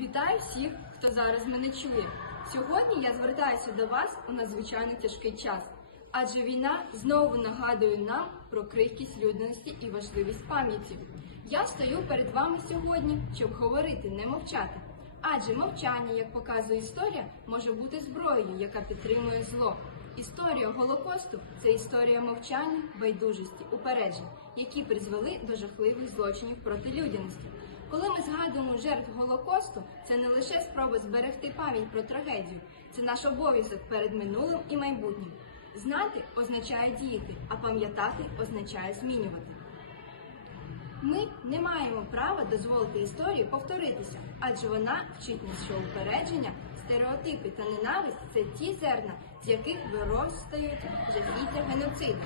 Вітаю всіх, хто зараз мене чує. Сьогодні я звертаюся до вас у надзвичайно тяжкий час, адже війна знову нагадує нам про крихкість людяності і важливість пам'яті. Я стою перед вами сьогодні, щоб говорити, не мовчати. Адже мовчання, як показує історія, може бути зброєю, яка підтримує зло. Історія Голокосту це історія мовчання, байдужості, упереджень, які призвели до жахливих злочинів проти людяності. Коли ми згадуємо жертв Голокосту, це не лише спроба зберегти пам'ять про трагедію, це наш обов'язок перед минулим і майбутнім. Знати означає діяти, а пам'ятати означає змінювати. Ми не маємо права дозволити історії повторитися, адже вона вчить нас, що упередження, стереотипи та ненависть це ті зерна, з яких виростають жахіття геноциду.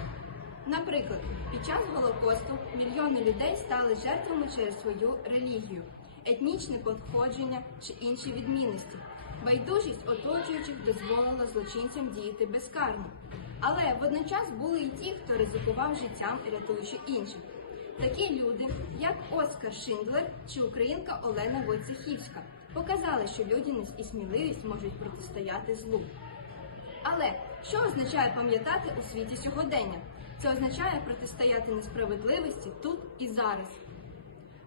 Наприклад, під час Голокосту мільйони людей стали жертвами через свою релігію, етнічне походження чи інші відмінності. Байдужість оточуючих дозволила злочинцям діяти безкарно. Але водночас були і ті, хто ризикував життям, рятуючи інших. Такі люди, як Оскар Шиндлер чи українка Олена Войцехівська, показали, що людяність і сміливість можуть протистояти злу. Але що означає пам'ятати у світі сьогодення? Це означає протистояти несправедливості тут і зараз.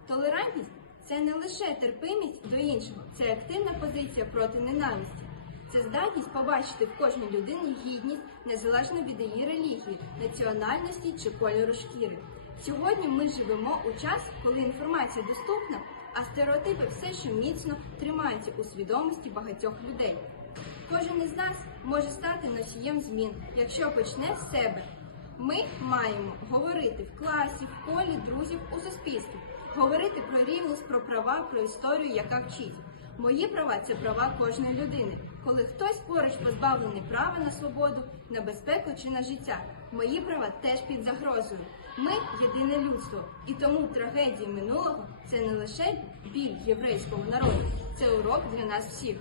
Толерантність це не лише терпимість до іншого, це активна позиція проти ненависті. Це здатність побачити в кожній людині гідність незалежно від її релігії, національності чи кольору шкіри. Сьогодні ми живемо у час, коли інформація доступна, а стереотипи все ще міцно тримаються у свідомості багатьох людей. Кожен із нас може стати носієм змін, якщо почне з себе. Ми маємо говорити в класі, в полі, друзів, у суспільстві, говорити про рівність, про права, про історію, яка вчить. Мої права це права кожної людини. Коли хтось поруч позбавлений права на свободу, на безпеку чи на життя, мої права теж під загрозою. Ми єдине людство, і тому трагедії минулого це не лише біль єврейського народу, це урок для нас всіх.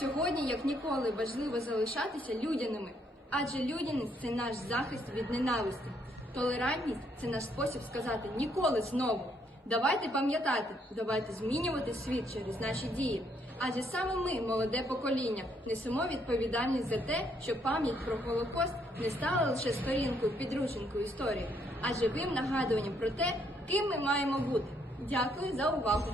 Сьогодні, як ніколи, важливо залишатися людяними, адже людяність це наш захист від ненависті. Толерантність це наш спосіб сказати ніколи знову. Давайте пам'ятати, давайте змінювати світ через наші дії. Адже саме ми, молоде покоління, несемо відповідальність за те, що пам'ять про Голокост не стала лише сторінкою підрученкою історії, а живим нагадуванням про те, ким ми маємо бути. Дякую за увагу!